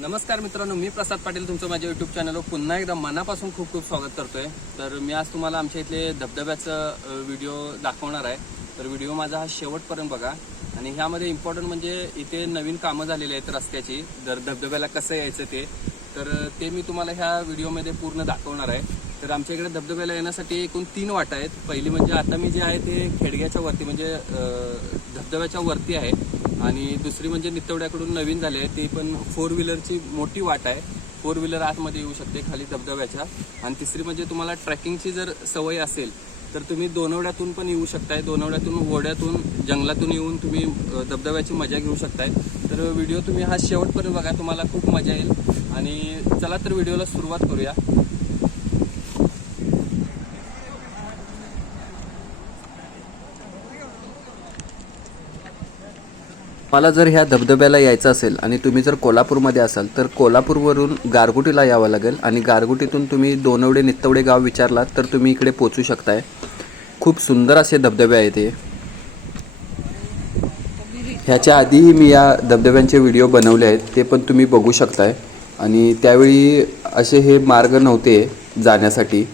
नमस्कार मित्रांनो, मी प्रसाद पाटील तुमचं माझ्या यूट्यूब चॅनलवर पुन्हा एकदा मनापासून खूप खूप स्वागत करतोय। तर मी आज तुम्हाला आमच्या इथले धबधब्याचं व्हिडिओ दाखवणार आहे। तर व्हिडिओ माझा हा शेवटपर्यंत बघा। आणि ह्यामध्ये इम्पॉर्टंट म्हणजे इथे नवीन कामं झालेली आहेत रस्त्याची, धबधब्याला कसं यायचं ते मी तुम्हाला ह्या व्हिडिओमध्ये पूर्ण दाखवणार आहे। तर आमच्या इकडे धबधब्याला येण्यासाठी एकूण 3 वाटा आहेत। पहिली म्हणजे आता मी जे आहे ते खेडग्याच्या वरती म्हणजे धबधब्याच्या वरती आहे, आणि दुसरी म्हणजे नितवड्याकडून नवीन झाली आहे, ती पण 4 व्हीलरची मोठी वाट आहे। 4 व्हीलर आतमध्ये येऊ शकते खाली धबधब्याच्या। आणि तिसरी म्हणजे तुम्हाला ट्रॅकिंगची जर सवय असेल तर तुम्ही दोनवड्यातून पण येऊ शकताय, दोनवड्यातून ओढ्यातून जंगलातून येऊन तुम्ही धबधब्याची मजा घेऊ शकताय। तर व्हिडिओ तुम्ही हा शेवटपर्यंत बघा, तुम्हाला खूप मजा येईल। आणि चला तर व्हिडिओला सुरुवात करूया। मला जर ह्या धबधब्याला यायचं असेल आणि तुम्ही जर कोल्हापूरमध्ये असाल तर कोल्हापूरवरून गारगोटीला यावं लागेल, आणि गारगोटीतून तुम्ही दोनवडे नितवडे गाव विचारलात तर तुम्ही इकडे पोहोचू शकताय। खूप सुंदर असे धबधबे आहेत हे। ह्याच्या आधीही मी या धबधब्यांचे व्हिडिओ बनवले आहेत, ते पण तुम्ही बघू शकताय। आणि त्यावेळी असे हे मार्ग नव्हते जाण्यासाठी।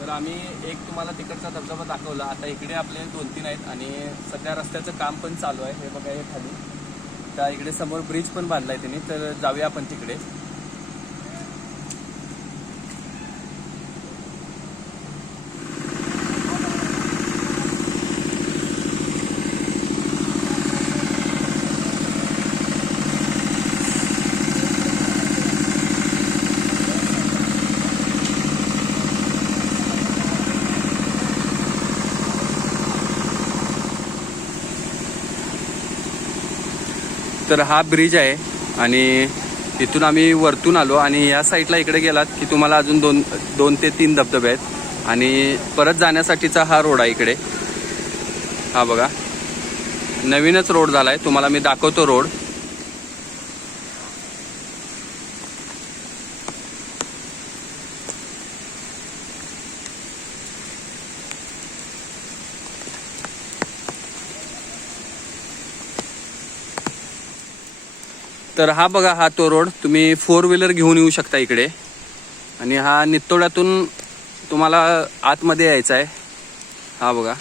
तर आम्ही एक तुम्हाला तिकडचा धबधबा दाखवला, आता इकडे आपले 2-3 आहेत, आणि सध्या रस्त्याचं काम पण चालू आहे। हे बघा, हे खाली त्या इकडे समोर ब्रिज पण बांधलाय त्यांनी, तर जाऊया आपण तिकडे। तर हा ब्रिज आहे, आणि इथून आम्ही वरतून आलो, आणि या साईडला इकडे गेलात की तुम्हाला अजून 2 ते 3 धबधबे आहेत। आणि परत जाण्यासाठीचा हा रोड आहे इकडे, हा बघा, नवीनच रोड झालाय, तुम्हाला मी दाखवतो रोड। तर हा बघा, हा तो रोड, तुम्ही 4 व्हीलर घेऊन येऊ शकता इकडे। आणि हा नितोड्यातून तुम्हाला आतमध्ये यायचा आहे, हा बघा।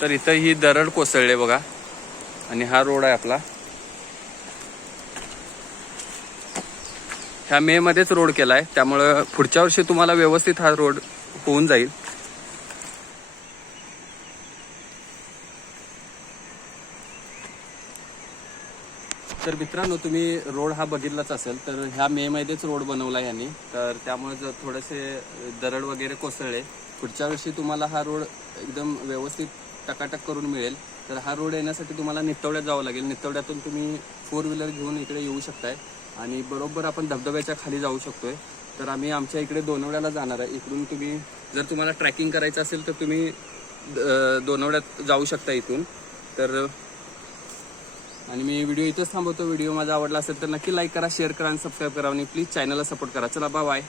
तर इथं ही दरड कोसळले बघा, आणि हा रोड आहे आपला। ह्या मे मध्येच रोड केलाय, त्यामुळे पुढच्या वर्षी तुम्हाला व्यवस्थित हा रोड होऊन जाईल। तर मित्रांनो, तुम्ही रोड हा बघितलाच असेल, तर ह्या मे मध्येच रोड बनवला यांनी, तर त्यामुळे थोडेसे दरड वगैरे कोसळले. पुढच्या वर्षी तुम्हाला हा रोड एकदम व्यवस्थित टकाटक करून मिळेल. तर हा रोड येण्यासाठी तुम्हाला नित्तवड्यात जावं लागेल. नित्तवड्यातून तुम्ही 4 व्हीलर घेऊन इकडे येऊ शकताय आणि बरोबर आपण धबधब्याच्या खाली जाऊ शकतोय. तर आम्ही आमच्या इकडे दोनवड्याला जाणार आहे. इकडून तुम्ही जर तुम्हाला ट्रॅकिंग करायचं असेल तर तुम्ही दोनवड्यात जाऊ शकता इथून. तर आणि मी व्हिडिओ इथंच थांबवतो. व्हिडिओ माझा आवडला असेल तर नक्की लाईक करा, शेअर करा आणि सबस्क्राईब करा आणि प्लीज चॅनलला सपोर्ट करा. चला, बाय बाय.